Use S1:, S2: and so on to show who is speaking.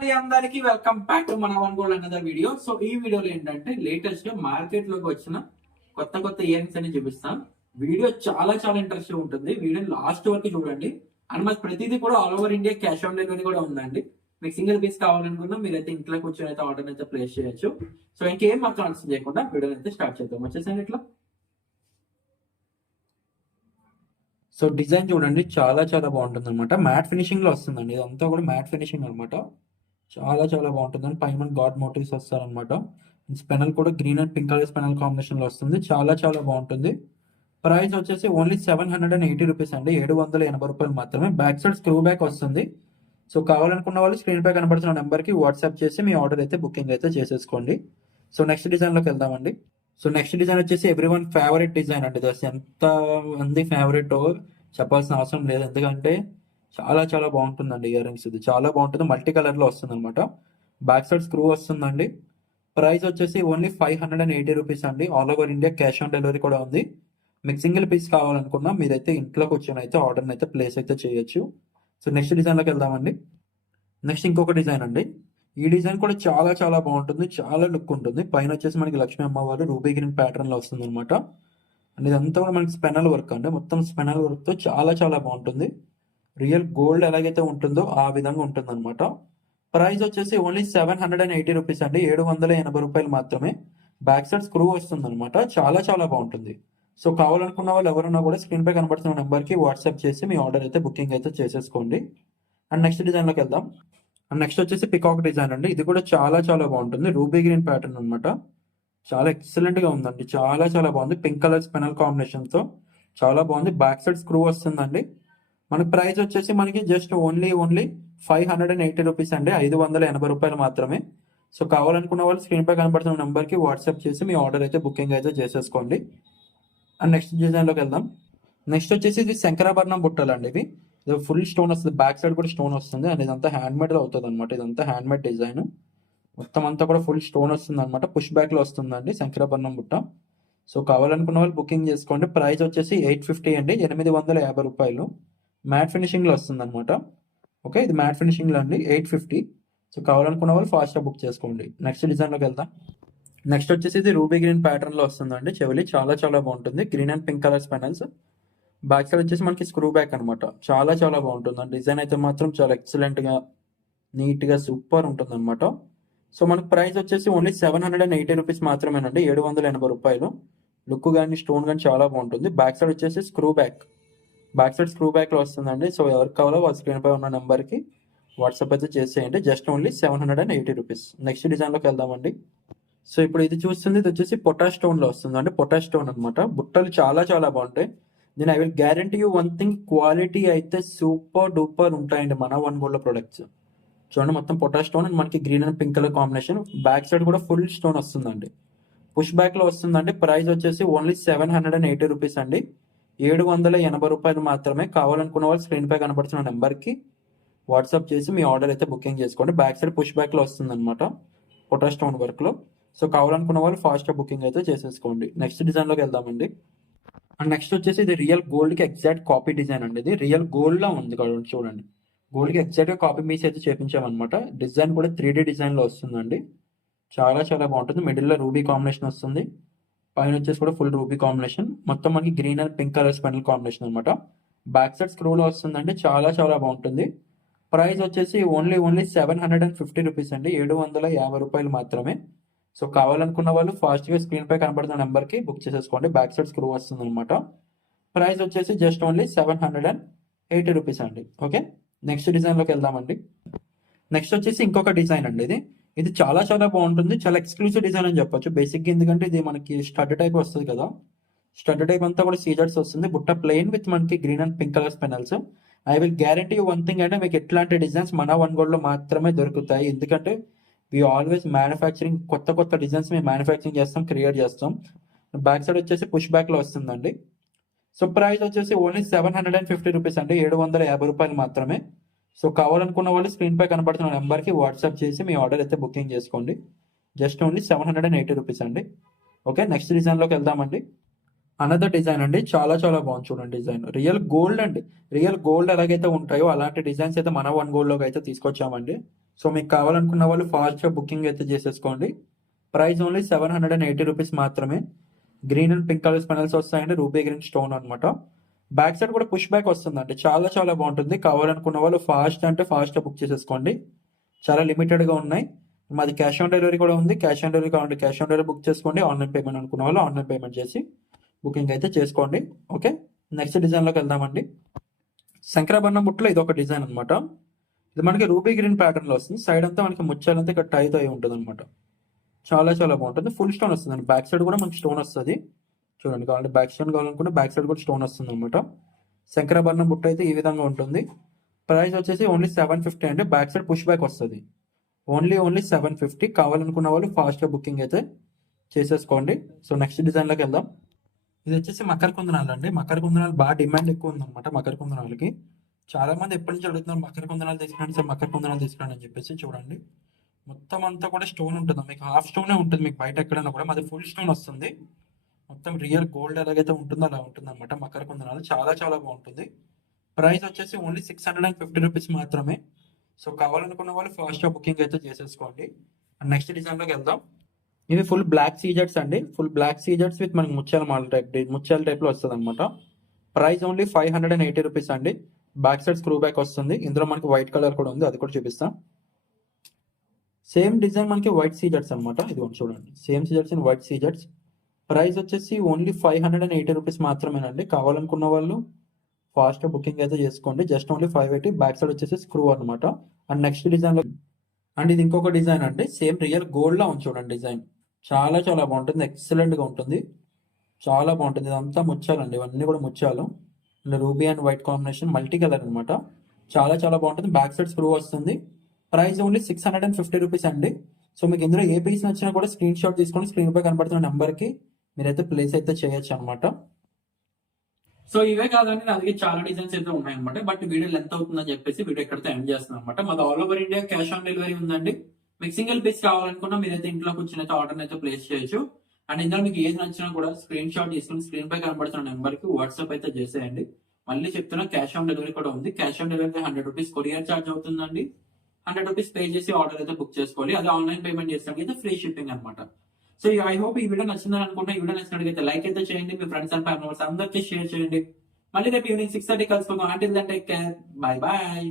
S1: అండి అందరికి. Welcome back to మన one gold another video so ఈ వీడియోలో ఏంటంటే లేటెస్ట్గా మార్కెట్లోకి వచ్చిన కొత్త కొత్త ఇయరింగ్స్ అని చూపిస్తాం. వీడియో చాలా చాలా ఇంట్రెస్టింగ్ ఉంటుంది. వీడియో లాస్ట్ వరకు చూడండి. అండ్ మాకు ప్రతిదీ కూడా all over India cash on delivery కూడా ఉందండి. మీకు సింగిల్ పీస్ కావాలనుకున్నా మీరైతే ఇంట్లో కూర్చొని అయితే ఆర్డర్ అయితే ప్లేస్ చేయొచ్చు. సో ఇంకేం మాకు ఆన్సర్ చేయకుండా వీడియో అయితే స్టార్ట్ చేద్దాం. వచ్చేసాను ఇట్లా. సో డిజైన్ చూడండి. చాలా చాలా బాగుంటుంది అనమాట మ్యాట్ ఫినిషింగ్లో వస్తుందండి. ఇదంతా కూడా మ్యాట్ ఫినిషింగ్ అనమాట చాలా చాలా బాగుంటుంది. అండ్ పైన గాడ్ మోటివ్స్ వస్తారనమాట స్పెనల్ కూడా green and pink colour spinel కాంబినేషన్లో వస్తుంది. చాలా చాలా బాగుంటుంది. ప్రైస్ వచ్చేసి only seven hundred and eighty rupees అండి. ఏడు వందల ఎనభై రూపాయలు మాత్రమే. బ్యాక్ సైడ్ స్క్రూ బ్యాక్ వస్తుంది. సో కావాలనుకున్న వాళ్ళు స్క్రీన్ పై కనబడుతున్న నెంబర్కి వాట్సాప్ చేసి మీ ఆర్డర్ అయితే బుకింగ్ అయితే చేసేసుకోండి. సో నెక్స్ట్ డిజైన్లోకి వెళ్దామండి సో నెక్స్ట్ డిజైన్ వచ్చేసి ఎవ్రీ వన్ ఫేవరెట్ డిజైన్ అండి. ఇది ఎంత మంది ఫేవరెట్ చెప్పాల్సిన అవసరం లేదు. ఎందుకంటే చాలా చాలా బాగుంటుందండి ఇయర్ రింగ్స్ ఇది. చాలా బాగుంటుంది. మల్టీ కలర్లో వస్తుంది అనమాట బ్యాక్ సైడ్ స్క్రూ వస్తుందండి. ప్రైస్ వచ్చేసి only five hundred and eighty rupees అండి. All over India cash on delivery కూడా ఉంది. మీకు సింగిల్ పీస్ కావాలనుకున్నా మీరైతే ఇంట్లో కూర్చొని అయితే ఆర్డర్ అయితే ప్లేస్ అయితే చేయొచ్చు. సో నెక్స్ట్ డిజైన్లోకి వెళ్దామండి. నెక్స్ట్ ఇంకొక డిజైన్ అండి. ఈ డిజైన్ కూడా చాలా చాలా బాగుంటుంది. చాలా లుక్ ఉంటుంది. పైన వచ్చేసి మనకి లక్ష్మీ అమ్మవారు రూబీ గ్రీన్ ప్యాటర్న్లో వస్తుంది అనమాట అండ్ ఇదంతా కూడా మనకి స్పెనల్ వర్క్ అండి. మొత్తం స్పెనల్ వర్క్తో చాలా చాలా బాగుంటుంది. రియల్ గోల్డ్ ఎలాగైతే ఉంటుందో ఆ విధంగా ఉంటుంది అనమాట ప్రైస్ వచ్చేసి only seven hundred and eighty rupees అండి. ఏడు వందల ఎనభై రూపాయలు మాత్రమే. బ్యాక్ సైడ్ స్క్రూ వస్తుంది అనమాట చాలా చాలా బాగుంటుంది. సో కావాలనుకున్న వాళ్ళు ఎవరున్నా కూడా స్క్రీన్ పై కనబడుతున్న నెంబర్కి వాట్సాప్ చేసి మీ ఆర్డర్ అయితే బుకింగ్ అయితే చేసేసుకోండి. అండ్ నెక్స్ట్ డిజైన్లోకి వెళ్దాం. అండ్ నెక్స్ట్ వచ్చేసి పికాక్ డిజైన్ అండి. ఇది కూడా చాలా చాలా బాగుంటుంది. రూబీ గ్రీన్ ప్యాటర్న్ అనమాట చాలా ఎక్సలెంట్గా ఉందండి. చాలా చాలా బాగుంది. పింక్ కలర్ స్పెనల్ కాంబినేషన్తో. చాలా బాగుంది. బ్యాక్ సైడ్ స్క్రూ వస్తుందండి. మన ప్రైస్ వచ్చేసి మనకి just only only five hundred and eighty rupees అండి. ఐదు వందల ఎనభై రూపాయలు మాత్రమే. సో కావాలనుకున్న వాళ్ళు స్క్రీన్ పై కనబడుతున్న నెంబర్కి వాట్సాప్ చేసి మీ ఆర్డర్ అయితే బుకింగ్ అయితే చేసేసుకోండి. అండ్ నెక్స్ట్ డిజైన్లోకి వెళ్దాం. నెక్స్ట్ వచ్చేసి ఇది శంకరాభరణం బుట్టలు అండి ఇవి. ఇది ఫుల్ స్టోన్ వస్తుంది. బ్యాక్ సైడ్ కూడా స్టోన్ వస్తుంది. అండ్ ఇదంతా హ్యాండ్ మేడ్ అవుతుంది అనమాట ఇదంతా హ్యాండ్ మేడ్ డిజైన్. మొత్తం అంతా కూడా ఫుల్ స్టోన్ వస్తుంది అనమాట పుష్ బ్యాక్లో వస్తుందండి శంకరాభరణం బుట్ట. సో కావాలనుకున్న వాళ్ళు బుకింగ్ చేసుకోండి. ప్రైస్ వచ్చేసి ఎయిట్ ఫిఫ్టీ అండి. ఎనిమిది వందల యాభై రూపాయలు. మ్యాట్ ఫినిషింగ్లో వస్తుంది అనమాట ఓకే ఇది మ్యాట్ ఫినిషింగ్లో అండి ఎయిట్ ఫిఫ్టీ. సో కావాలనుకున్న వాళ్ళు ఫాస్ట్గా బుక్ చేసుకోండి. నెక్స్ట్ డిజైన్లోకి వెళ్దాం. నెక్స్ట్ వచ్చేసి ఇది రూబీ గ్రీన్ ప్యాటర్న్లో వస్తుందండి చెవిలి. చాలా చాలా బాగుంటుంది. Green and pink colours spinels back side వచ్చేసి మనకి స్క్రూ బ్యాక్ అనమాట చాలా చాలా బాగుంటుంది డిజైన్ అయితే మాత్రం చాలా ఎక్సలెంట్గా నీట్గా సూపర్ ఉంటుంది అనమాట సో మనకి ప్రైస్ వచ్చేసి only seven hundred and eighty rupees మాత్రమేనండి ఏడు వందల ఎనభై రూపాయలు. లుక్ కానీ స్టోన్ కానీ చాలా బాగుంటుంది. బ్యాక్ సైడ్ వచ్చేసి screw back. Back side screw బ్యాక్లో వస్తుందండి. సో ఎవరికి కావాలో వాళ్ళ స్క్రీన్ పై ఉన్న నెంబర్కి వాట్సాప్ అయితే చేసేయండి. Just only seven hundred and eighty rupees next డిజైన్లోకి వెళ్దామండి. సో ఇప్పుడు ఇది చూస్తుంది. ఇది వచ్చేసి పొటాష్ స్టోన్లో వస్తుంది అంటే పొటాష్ స్టోన్ అనమాట బుట్టలు చాలా చాలా బాగుంటాయి. నేను I will guarantee you one thing quality అయితే సూపర్ డూపర్ ఉంటాయండి మన వన్ గోల్డ్ ప్రొడక్ట్స్ చూడండి మొత్తం పొటాష్ స్టోన్ అండ్ మనకి green and pink colour combination back side కూడా ఫుల్ స్టోన్ వస్తుందండి. పుష్ బ్యాక్లో వస్తుందండి. ప్రైస్ వచ్చేసి only seven hundred and eighty rupees అండి. ఏడు వందల ఎనభై రూపాయలు మాత్రమే కావాలనుకున్న వాళ్ళు స్క్రీన్ పై కనబడుతున్న నెంబర్కి వాట్సాప్ చేసి మీ ఆర్డర్ అయితే బుకింగ్ చేసుకోండి. బ్యాక్ సైడ్ పుష్ బ్యాక్లో వస్తుంది అనమాట పొటాష్ స్టోన్ వర్క్లో సో కావాలనుకున్న వాళ్ళు ఫాస్ట్గా బుకింగ్ అయితే చేసేసుకోండి. నెక్స్ట్ డిజైన్లోకి వెళ్దామండి. అండ్ నెక్స్ట్ వచ్చేసి ఇది రియల్ గోల్డ్కి ఎగ్జాక్ట్ కాపీ డిజైన్ అండి. ఇది రియల్ గోల్డ్లో ఉంది చూడండి. గోల్డ్కి ఎగ్జాక్ట్గా కాపీ మీస్ అయితే చేపించామన్నమాట. డిజైన్ కూడా త్రీ డిజైన్లో వస్తుందండి. చాలా చాలా బాగుంటుంది. మిడిల్లో రూబీ కాంబినేషన్ వస్తుంది. పైన వచ్చేసి కూడా ఫుల్ రూబీ కాంబినేషన్ మొత్తం మనకి green and pink colour spinel combination అనమాట బ్యాక్ సైడ్ స్క్రూలో వస్తుందంటే చాలా చాలా బాగుంటుంది. ప్రైస్ వచ్చేసి only only seven hundred and fifty rupees అండి. ఏడు వందల యాభై రూపాయలు మాత్రమే. సో కావాలనుకున్న వాళ్ళు ఫాస్ట్గా స్క్రీన్ పై కనబడుతున్న నెంబర్కి బుక్ చేసేసుకోండి. బ్యాక్ సైడ్ స్క్రూ వస్తుంది అనమాట ప్రైస్ వచ్చేసి just only seven hundred and eighty rupees అండి. ఓకే నెక్స్ట్ డిజైన్లోకి వెళ్దామండి. నెక్స్ట్ వచ్చేసి ఇంకొక డిజైన్ అండి ఇది. ఇది చాలా చాలా బాగుంటుంది. చాలా ఎక్స్క్లూసివ్ డిజైన్ అని చెప్పొచ్చు. బేసిక్ ఎందుకంటే ఇది మనకి స్టడ్ టైప్ వస్తుంది కదా. స్టడ్ టైప్ అంతా కూడా సీజర్స్ వస్తుంది. బుట్ట ప్లెయిన్ విత్ మనకి green and pink colour panels I will guarantee one thing అంటే మీకు ఎట్లాంటి డిజైన్స్ మన వన్ గోల్డ్లో మాత్రమే దొరుకుతాయి. ఎందుకంటే వి ఆల్వేస్ మ్యానుఫ్యాక్చరింగ్ కొత్త కొత్త డిజైన్స్ మేము మ్యానుఫ్యాక్చరింగ్ చేస్తాం క్రియేట్ చేస్తాం. బ్యాక్ సైడ్ వచ్చేసి పుష్ బ్యాక్లో వస్తుందండి. సో ప్రైస్ వచ్చేసి only seven hundred and fifty rupees అండి. ఏడు వందల యాభై రూపాయలు మాత్రమే. సో కావాలనుకున్న వాళ్ళు స్క్రీన్ పై కనబడుతున్న నెంబర్కి వాట్సాప్ చేసి మీ ఆర్డర్ అయితే బుకింగ్ చేసుకోండి. Just only seven hundred and eighty rupees అండి. ఓకే నెక్స్ట్ డిజైన్లోకి వెళ్దామండి. అనదర్ డిజైన్ అండి. చాలా చాలా బాగుంది చూడండి డిజైన్. రియల్ గోల్డ్ అండి. రియల్ గోల్డ్ ఎలాగైతే ఉంటాయో అలాంటి డిజైన్స్ అయితే మన వన్ గోల్డ్లోకి అయితే తీసుకొచ్చామండి. సో మీకు కావాలనుకున్న వాళ్ళు ఫాస్ట్గా బుకింగ్ అయితే చేసేసుకోండి. Price only seven hundred and eighty rupees మాత్రమే. Green and pink colours panels వస్తాయండి. రూబీ గ్రీన్ స్టోన్ అనమాట బ్యాక్ సైడ్ కూడా పుష్ బ్యాక్ వస్తుందండి. చాలా చాలా బాగుంటుంది. కావాలనుకున్న వాళ్ళు ఫాస్ట్ అంటే ఫాస్ట్గా బుక్ చేసేసుకోండి. చాలా లిమిటెడ్గా ఉన్నాయి. మాది క్యాష్ ఆన్ డెలివరీ కూడా ఉంది. క్యాష్ ఆన్ డెలివరీ కావాలంటే క్యాష్ ఆన్ డెలివరీ బుక్ చేసుకోండి. ఆన్లైన్ పేమెంట్ అనుకున్న వాళ్ళు ఆన్లైన్ పేమెంట్ చేసి బుకింగ్ అయితే చేసుకోండి. ఓకే? నెక్స్ట్ డిజైన్లోకి వెళ్దామండి. శంకరాభరణం బుట్టలో ఇది ఒక డిజైన్ అనమాట ఇది మనకి రూబీ గ్రీన్ ప్యాటర్న్లో వస్తుంది. సైడ్ అంతా మనకి ముత్యాలంతా ఇక్కడ టైతో అయి ఉంటుంది అనమాట చాలా చాలా బాగుంటుంది. ఫుల్ స్టోన్ వస్తుంది బ్యాక్ సైడ్ కూడా మనకి స్టోన్ వస్తుంది. చూడండి కావాలంటే బ్యాక్ స్టోన్ కావాలనుకుంటే బ్యాక్ సైడ్ కూడా స్టోన్ వస్తుంది అనమాట శంకరాభరణం బుట్ట అయితే ఈ విధంగా ఉంటుంది. ప్రైస్ వచ్చేసి ఓన్లీ సెవెన్ ఫిఫ్టీ అంటే బ్యాక్ సైడ్ పుష్ బ్యాక్ వస్తుంది. ఓన్లీ ఓన్లీ సెవెన్ ఫిఫ్టీ కావాలనుకున్న వాళ్ళు ఫాస్ట్గా బుకింగ్ అయితే చేసేసుకోండి. సో నెక్స్ట్ డిజైన్లోకి వెళ్దాం. ఇది వచ్చేసి మకర కుందనాలు అండి. మకర కుందనాలు బాగా డిమాండ్ ఎక్కువ ఉందన్నమాట మకర కుందనాలకి. చాలా మంది ఎప్పటి నుంచి అడుగుతున్నారు మకర కుందనాలు తీసుకురండి సార్ మకర కుందనాలు తీసుకురండి అని చెప్పేసి చూడండి. మొత్తం అంతా కూడా స్టోన్ ఉంటుంది? మీకు హాఫ్ స్టోనే ఉంటుంది. మీకు బయట ఎక్కడైనా కూడా. మాది ఫుల్ స్టోన్ వస్తుంది. మొత్తం రియల్ గోల్డ్ ఎలాగైతే ఉంటుందో అలా ఉంటుంది అనమాట మకర కుందనాలు. చాలా చాలా బాగుంటుంది. ప్రైస్ వచ్చేసి only six hundred and fifty rupees మాత్రమే. సో కావాలనుకున్న వాళ్ళు ఫాస్ట్ బుకింగ్ అయితే చేసేసుకోండి. అండ్ నెక్స్ట్ డిజైన్లోకి వెళ్దాం. ఇవి ఫుల్ బ్లాక్ సీజర్స్ అండి. ఫుల్ బ్లాక్ సీజర్స్ విత్ మనకి ముత్యాల మాల టైప్ ముత్యాల టైప్లో వస్తుంది అనమాట price only five hundred and eighty rupees అండి. బ్యాక్ సైడ్ స్క్రూ బ్యాక్ వస్తుంది. ఇందులో మనకి వైట్ కలర్ కూడా ఉంది. అది కూడా చూపిస్తాం. సేమ్ డిజైన్ మనకి వైట్ సీజర్స్ అనమాట ఇది ఒకటి చూడండి. సేమ్ సీజర్స్ ఇన్ వైట్ సీజర్స్. ప్రైస్ వచ్చేసి only five hundred and eighty rupees మాత్రమేనండి. కావాలనుకున్న వాళ్ళు ఫాస్ట్ బుకింగ్ అయితే చేసుకోండి. Just only five eighty back side వచ్చేసి స్క్రూ అనమాట అండ్ నెక్స్ట్ డిజైన్లో అండ్ ఇది ఇంకొక డిజైన్ అండి. సేమ్ రియల్ గోల్డ్ లా ఉంది చూడండి డిజైన్. చాలా చాలా బాగుంటుంది. ఎక్సలెంట్గా ఉంటుంది. చాలా బాగుంటుంది. ఇదంతా ముచ్చాలండి ఇవన్నీ కూడా ముచ్చాలు ruby and white combination multi colour అనమాట చాలా చాలా బాగుంటుంది. బ్యాక్ సైడ్ స్క్రూ వస్తుంది. Price only six hundred and fifty rupees అండి. సో మీకు ఇందులో ఏ పీస్ నచ్చినా కూడా స్క్రీన్ షాట్ తీసుకొని స్క్రీన్ పై కనబడుతున్న నెంబర్కి మీరైతే ప్లేస్ అయితే చేయొచ్చు అనమాట సో ఇవే కాదండి నా దగ్గర చాలా డిజైన్స్ అయితే ఉన్నాయన్నమాట. బట్ వీడియో లెంత్ అవుతుందని చెప్పేసి వీడియో ఎక్కడితో ఎండ్ చేస్తున్నాను అనమాట మాది all over India cash on delivery ఉందండి. మీకు సింగిల్ పీస్ కావాలనుకున్నా మీరైతే ఇంట్లో కూర్చొని అయితే ఆర్డర్ అయితే ప్లేస్ చేయొచ్చు. అండ్ ఇందులో మీకు ఏది నచ్చినా కూడా స్క్రీన్ షాట్ తీసుకుని స్క్రీన్ పై కనబడుతున్న నెంబర్కి వాట్సాప్ అయితే చేసేయండి. మళ్ళీ చెప్తున్నా క్యాష్ ఆన్ డెలివరీ కూడా ఉంది. Cash on delivery hundred rupees courier charge అవుతుందండి. హండ్రెడ్ రూపీస్ పే చేసి ఆర్డర్ అయితే బుక్ చేసుకోవాలి. అది ఆన్లైన్ పేమెంట్ చేసినట్టు ఫ్రీ షిప్పింగ్ అనమాట సో ఐ హోప్ ఈ వీడియో నచ్చిందని అనుకుంటే ఈ వీడియో నచ్చినట్లయితే లైక్ అయితే చేయండి. మీ ఫ్రెండ్స్ అండ్ ఫ్యామిలీ మెంబర్స్ అందరికీ షేర్ చేయండి. మళ్ళీ రేపు ఈవినింగ్ సిక్స్ థర్టీ కలుసుకుందాం. అంటే టేక్ కేర్ బాయ్ బాయ్